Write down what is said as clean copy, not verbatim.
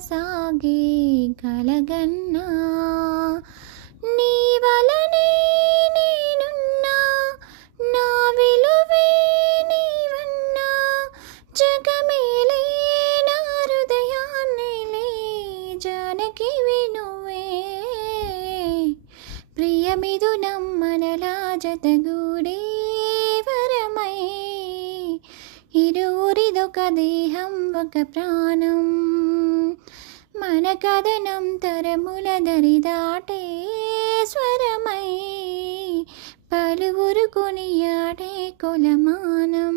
సాగే కలగన్నా నీ వలనే నేనున్నా నా విలువే నీవన్నా జగమేలే నా హృదయాన్నిలే జానకివి నువ్వే ప్రియమిథునం మనలా జతగూడే వరమై ఇరువురిదొక దేహం ఒక ప్రాణం మన కథనం తరముల దరిదాటే స్వరమై పలువురు కొనియాడే కొలమానం.